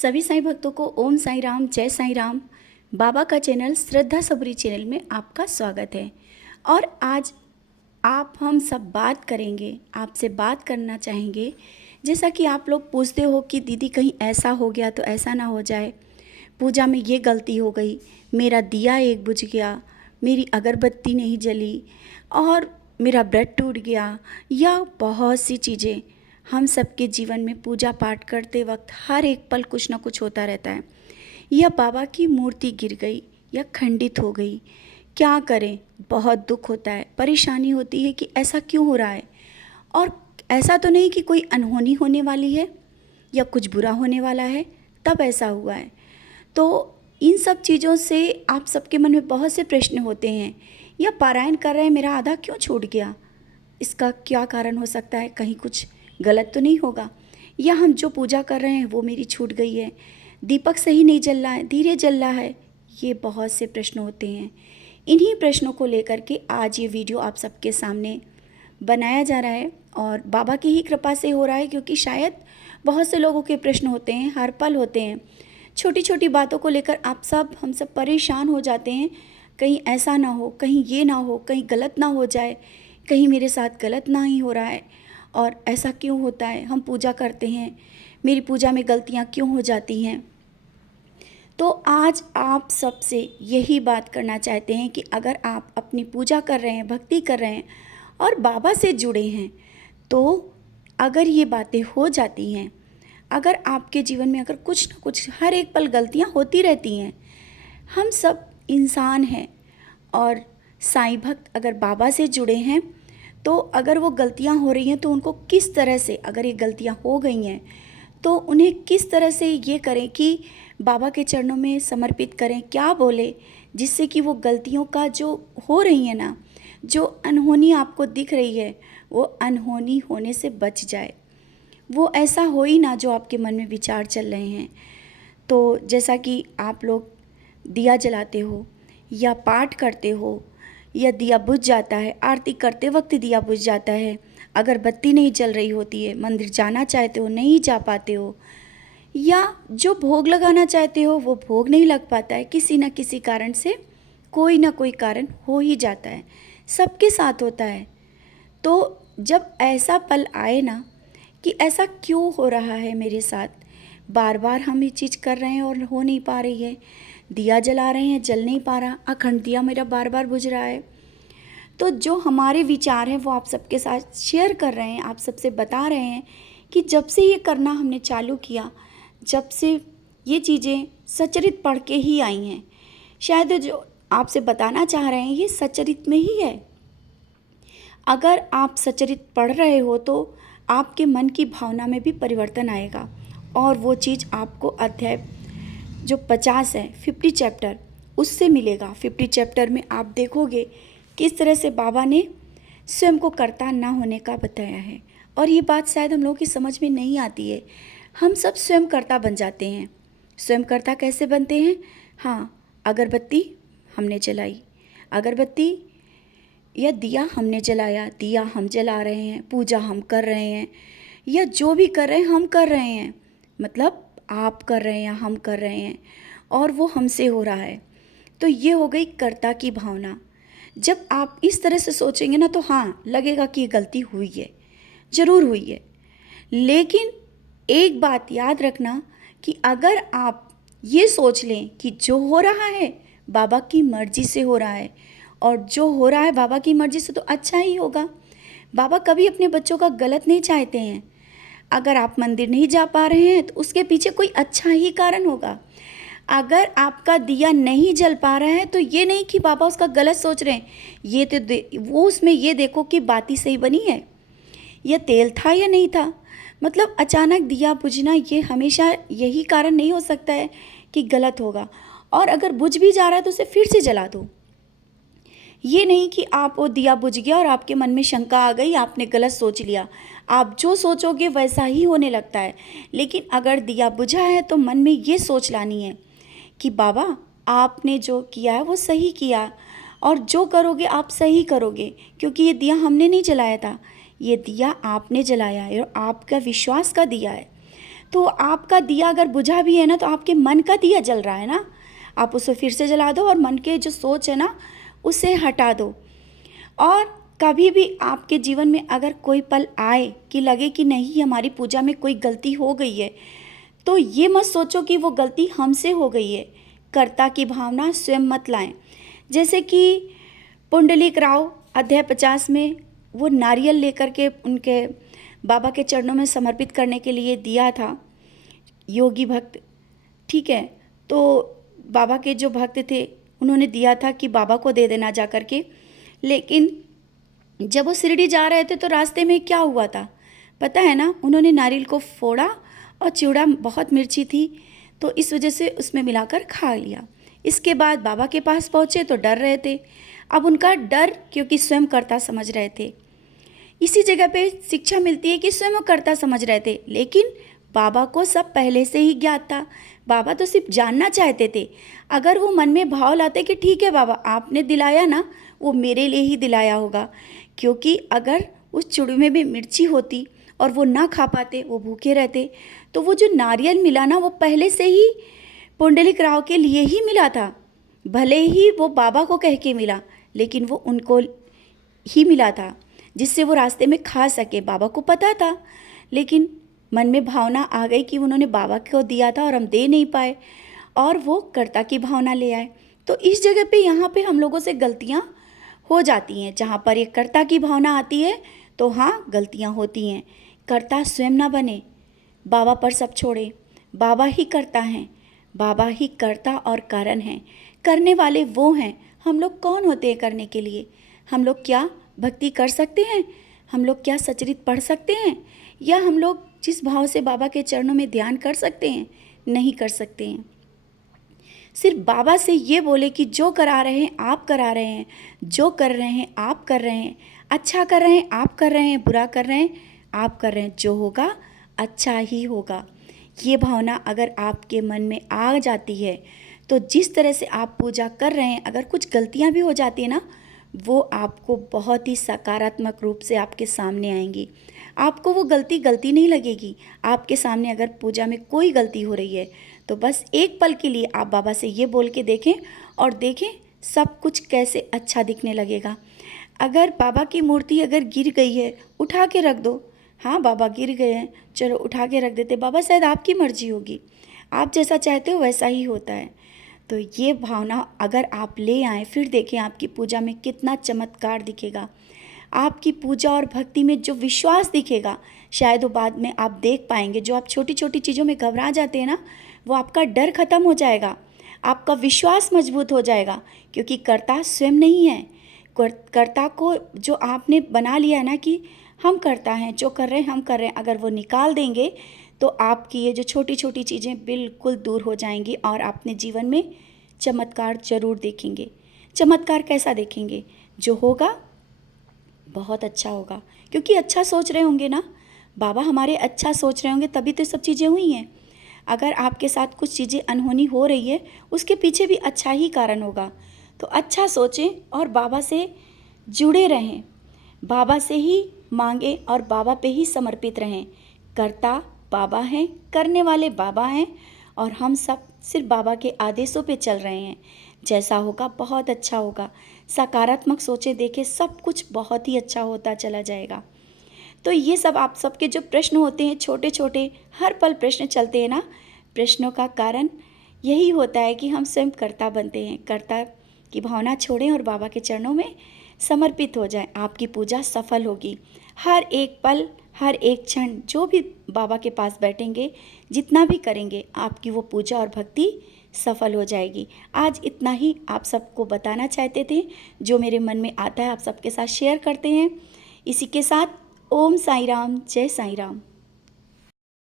सभी साईं भक्तों को ओम साईं राम, जय साईं राम। बाबा का चैनल श्रद्धा सबरी चैनल में आपका स्वागत है। और आज हम सब बात करेंगे, आपसे बात करना चाहेंगे। जैसा कि आप लोग पूछते हो कि दीदी कहीं ऐसा हो गया तो ऐसा ना हो जाए, पूजा में ये गलती हो गई, मेरा दिया एक बुझ गया, मेरी अगरबत्ती नहीं जली और मेरा व्रत टूट गया, या बहुत सी चीज़ें। हम सबके जीवन में पूजा पाठ करते वक्त हर एक पल कुछ ना कुछ होता रहता है। या बाबा की मूर्ति गिर गई या खंडित हो गई, क्या करें, बहुत दुख होता है, परेशानी होती है कि ऐसा क्यों हो रहा है। और ऐसा तो नहीं कि कोई अनहोनी होने वाली है या कुछ बुरा होने वाला है तब ऐसा हुआ है। तो इन सब चीज़ों से आप सबके मन में बहुत से प्रश्न होते हैं। या पारायण कर रहे हैं, मेरा आधा क्यों छूट गया, इसका क्या कारण हो सकता है, कहीं कुछ गलत तो नहीं होगा। या हम जो पूजा कर रहे हैं वो मेरी छूट गई है, दीपक सही नहीं जल रहा है, धीरे जल रहा है। ये बहुत से प्रश्न होते हैं। इन्हीं प्रश्नों को लेकर के आज ये वीडियो आप सबके सामने बनाया जा रहा है और बाबा की ही कृपा से हो रहा है, क्योंकि शायद बहुत से लोगों के प्रश्न होते हैं, हर पल होते हैं। छोटी छोटी बातों को लेकर हम सब परेशान हो जाते हैं। कहीं ऐसा ना हो, कहीं ये ना हो, कहीं गलत ना हो जाए, कहीं मेरे साथ गलत ना ही हो रहा है, और ऐसा क्यों होता है, हम पूजा करते हैं, मेरी पूजा में गलतियाँ क्यों हो जाती हैं। तो आज आप सबसे यही बात करना चाहते हैं कि अगर आप अपनी पूजा कर रहे हैं, भक्ति कर रहे हैं और बाबा से जुड़े हैं, तो अगर ये बातें हो जाती हैं, अगर आपके जीवन में अगर कुछ ना कुछ हर एक पल गलतियाँ होती रहती हैं, हम सब इंसान हैं। और साईं भक्त अगर बाबा से जुड़े हैं, तो अगर वो गलतियाँ हो रही हैं तो उनको किस तरह से, अगर ये गलतियाँ हो गई हैं तो उन्हें किस तरह से ये करें कि बाबा के चरणों में समर्पित करें, क्या बोले जिससे कि वो गलतियों का जो हो रही है ना, जो अनहोनी आपको दिख रही है, वो अनहोनी होने से बच जाए, वो ऐसा हो ही ना जो आपके मन में विचार चल रहे हैं। तो जैसा कि आप लोग दिया जलाते हो या पाठ करते हो, या दिया बुझ जाता है, आरती करते वक्त दिया बुझ जाता है, अगरबत्ती नहीं जल रही होती है, मंदिर जाना चाहते हो नहीं जा पाते हो, या जो भोग लगाना चाहते हो वो भोग नहीं लग पाता है, किसी न किसी कारण से, कोई ना कोई कारण हो ही जाता है, सबके साथ होता है। तो जब ऐसा पल आए ना कि ऐसा क्यों हो रहा है मेरे साथ, बार बार हम ये चीज़ कर रहे हैं और हो नहीं पा रही है, दिया जला रहे हैं जल नहीं पा रहा, अखंड दिया मेरा बार बार बुझ रहा है। तो जो हमारे विचार हैं वो आप सबके साथ शेयर कर रहे हैं, आप सबसे बता रहे हैं कि जब से ये करना हमने चालू किया, जब से ये चीज़ें सचरित पढ़ के ही आई हैं, शायद जो आपसे बताना चाह रहे हैं ये सचरित में ही है। अगर आप सचरित पढ़ रहे हो तो आपके मन की भावना में भी परिवर्तन आएगा, और वो चीज़ आपको अध्याय जो 50 है, 50 चैप्टर, उससे मिलेगा। 50 चैप्टर में आप देखोगे किस तरह से बाबा ने स्वयं को कर्ता ना होने का बताया है। और ये बात शायद हम लोगों की समझ में नहीं आती है, हम सब स्वयं कर्ता बन जाते हैं। स्वयं कर्ता कैसे बनते हैं? हाँ, अगरबत्ती हमने जलाई, अगरबत्ती या दिया हमने जलाया, दिया हम जला रहे हैं, पूजा हम कर रहे हैं, या जो भी कर रहे हैं हम कर रहे हैं, मतलब आप कर रहे हैं या हम कर रहे हैं, और वो हमसे हो रहा है। तो ये हो गई कर्ता की भावना। जब आप इस तरह से सोचेंगे ना, तो हाँ लगेगा कि ये गलती हुई है, ज़रूर हुई है। लेकिन एक बात याद रखना कि अगर आप ये सोच लें कि जो हो रहा है बाबा की मर्ज़ी से हो रहा है, और जो हो रहा है बाबा की मर्ज़ी से तो अच्छा ही होगा। बाबा कभी अपने बच्चों का गलत नहीं चाहते हैं। अगर आप मंदिर नहीं जा पा रहे हैं तो उसके पीछे कोई अच्छा ही कारण होगा। अगर आपका दिया नहीं जल पा रहा है तो ये नहीं कि बाबा उसका गलत सोच रहे हैं, ये तो वो उसमें ये देखो कि बाती सही बनी है, या तेल था या नहीं था। मतलब अचानक दिया बुझना ये हमेशा यही कारण नहीं हो सकता है कि गलत होगा। और अगर बुझ भी जा रहा है तो उसे फिर से जला दो। ये नहीं कि आप वो दिया बुझ गया और आपके मन में शंका आ गई, आपने गलत सोच लिया। आप जो सोचोगे वैसा ही होने लगता है। लेकिन अगर दिया बुझा है तो मन में ये सोच लानी है कि बाबा आपने जो किया है वो सही किया, और जो करोगे आप सही करोगे, क्योंकि ये दिया हमने नहीं जलाया था, ये दिया आपने जलाया है और आपका विश्वास का दिया है। तो आपका दिया अगर बुझा भी है ना, तो आपके मन का दिया जल रहा है ना, आप उसे फिर से जला दो और मन के जो सोच है ना उसे हटा दो। और कभी भी आपके जीवन में अगर कोई पल आए कि लगे कि नहीं हमारी पूजा में कोई गलती हो गई है, तो ये मत सोचो कि वो गलती हमसे हो गई है। कर्ता की भावना स्वयं मत लाएं। जैसे कि पुंडलीक राव अध्याय 50 में वो नारियल लेकर के उनके बाबा के चरणों में समर्पित करने के लिए दिया था, योगी भक्त, ठीक है। तो बाबा के जो भक्त थे उन्होंने दिया था कि बाबा को दे देना जा कर के। लेकिन जब वो शिरडी जा रहे थे तो रास्ते में क्या हुआ था पता है ना, उन्होंने नारियल को फोड़ा और चिवड़ा, बहुत मिर्ची थी तो इस वजह से उसमें मिलाकर खा लिया। इसके बाद बाबा के पास पहुँचे तो डर रहे थे। अब उनका डर क्योंकि स्वयं कर्ता समझ रहे थे। इसी जगह पे शिक्षा मिलती है कि स्वयं वो कर्ता समझ रहे थे, लेकिन बाबा को सब पहले से ही ज्ञात था। बाबा तो सिर्फ जानना चाहते थे। अगर वो मन में भाव लाते कि ठीक है बाबा आपने दिलाया ना, वो मेरे लिए ही दिलाया होगा, क्योंकि अगर उस चूड़ी में भी मिर्ची होती और वो ना खा पाते, वो भूखे रहते, तो वो जो नारियल मिला ना वो पहले से ही पुंडलिक राव के लिए ही मिला था। भले ही वो बाबा को कह के मिला, लेकिन वो उनको ही मिला था जिससे वो रास्ते में खा सके। बाबा को पता था, लेकिन मन में भावना आ गई कि उन्होंने बाबा को दिया था और हम दे नहीं पाए, और वो कर्ता की भावना ले आए। तो इस जगह पे यहाँ पे हम लोगों से गलतियाँ हो जाती हैं। जहाँ पर ये कर्ता की भावना आती है तो हाँ गलतियाँ होती हैं। कर्ता स्वयं ना बने, बाबा पर सब छोड़े। बाबा ही करता हैं, बाबा ही कर्ता और कारण हैं। करने वाले वो हैं, हम लोग कौन होते हैं करने के लिए? हम लोग क्या भक्ति कर सकते हैं? हम लोग क्या सचरित पढ़ सकते हैं? या हम लोग जिस भाव से बाबा के चरणों में ध्यान कर सकते हैं? नहीं कर सकते हैं। सिर्फ बाबा से ये बोले कि जो करा रहे हैं आप करा रहे हैं, जो कर रहे हैं आप कर रहे हैं, अच्छा कर रहे हैं आप कर रहे हैं, बुरा कर रहे हैं आप कर रहे हैं, जो होगा अच्छा ही होगा। ये भावना अगर आपके मन में आ जाती है तो जिस तरह से आप पूजा कर रहे हैं, अगर कुछ गलतियां भी हो जाती है ना, वो आपको बहुत ही सकारात्मक रूप से आपके सामने आएंगी। आपको वो गलती नहीं लगेगी। आपके सामने अगर पूजा में कोई गलती हो रही है तो बस एक पल के लिए आप बाबा से ये बोल के देखें और देखें सब कुछ कैसे अच्छा दिखने लगेगा। अगर बाबा की मूर्ति अगर गिर गई है, उठा के रख दो। हाँ बाबा गिर गए हैं, चलो उठा के रख देते, बाबा शायद आपकी मर्जी होगी, आप जैसा चाहते हो वैसा ही होता है। तो ये भावना अगर आप ले आएँ, फिर देखें आपकी पूजा में कितना चमत्कार दिखेगा। आपकी पूजा और भक्ति में जो विश्वास दिखेगा, शायद वो बाद में आप देख पाएंगे। जो आप छोटी छोटी चीज़ों में घबरा जाते हैं ना, वो आपका डर खत्म हो जाएगा, आपका विश्वास मजबूत हो जाएगा, क्योंकि कर्ता स्वयं नहीं है। कर्ता को जो आपने बना लिया ना कि हम करता हैं, जो कर रहे हैं हम कर रहे हैं, अगर वो निकाल देंगे तो आपकी ये जो छोटी छोटी चीज़ें बिल्कुल दूर हो जाएंगी और अपने जीवन में चमत्कार जरूर देखेंगे। चमत्कार कैसा देखेंगे? जो होगा बहुत अच्छा होगा, क्योंकि अच्छा सोच रहे होंगे ना, बाबा हमारे अच्छा सोच रहे होंगे, तभी तो सब चीज़ें हुई हैं। अगर आपके साथ कुछ चीज़ें अनहोनी हो रही है, उसके पीछे भी अच्छा ही कारण होगा। तो अच्छा सोचें और बाबा से जुड़े रहें, बाबा से ही मांगें और बाबा पे ही समर्पित रहें। कर्ता बाबा हैं, करने वाले बाबा हैं, और हम सब सिर्फ बाबा के आदेशों पे चल रहे हैं। जैसा होगा बहुत अच्छा होगा। सकारात्मक सोचें, देखें, सब कुछ बहुत ही अच्छा होता चला जाएगा। तो ये सब आप सबके जो प्रश्न होते हैं, छोटे छोटे हर पल प्रश्न चलते हैं ना, प्रश्नों का कारण यही होता है कि हम स्वयं कर्ता बनते हैं। कर्ता की भावना छोड़ें और बाबा के चरणों में समर्पित हो जाएं। आपकी पूजा सफल होगी। हर एक पल, हर एक क्षण जो भी बाबा के पास बैठेंगे, जितना भी करेंगे, आपकी वो पूजा और भक्ति सफल हो जाएगी। आज इतना ही आप सबको बताना चाहते थे, जो मेरे मन में आता है आप सबके साथ शेयर करते हैं। इसी के साथ ओम साई राम, जय साई राम।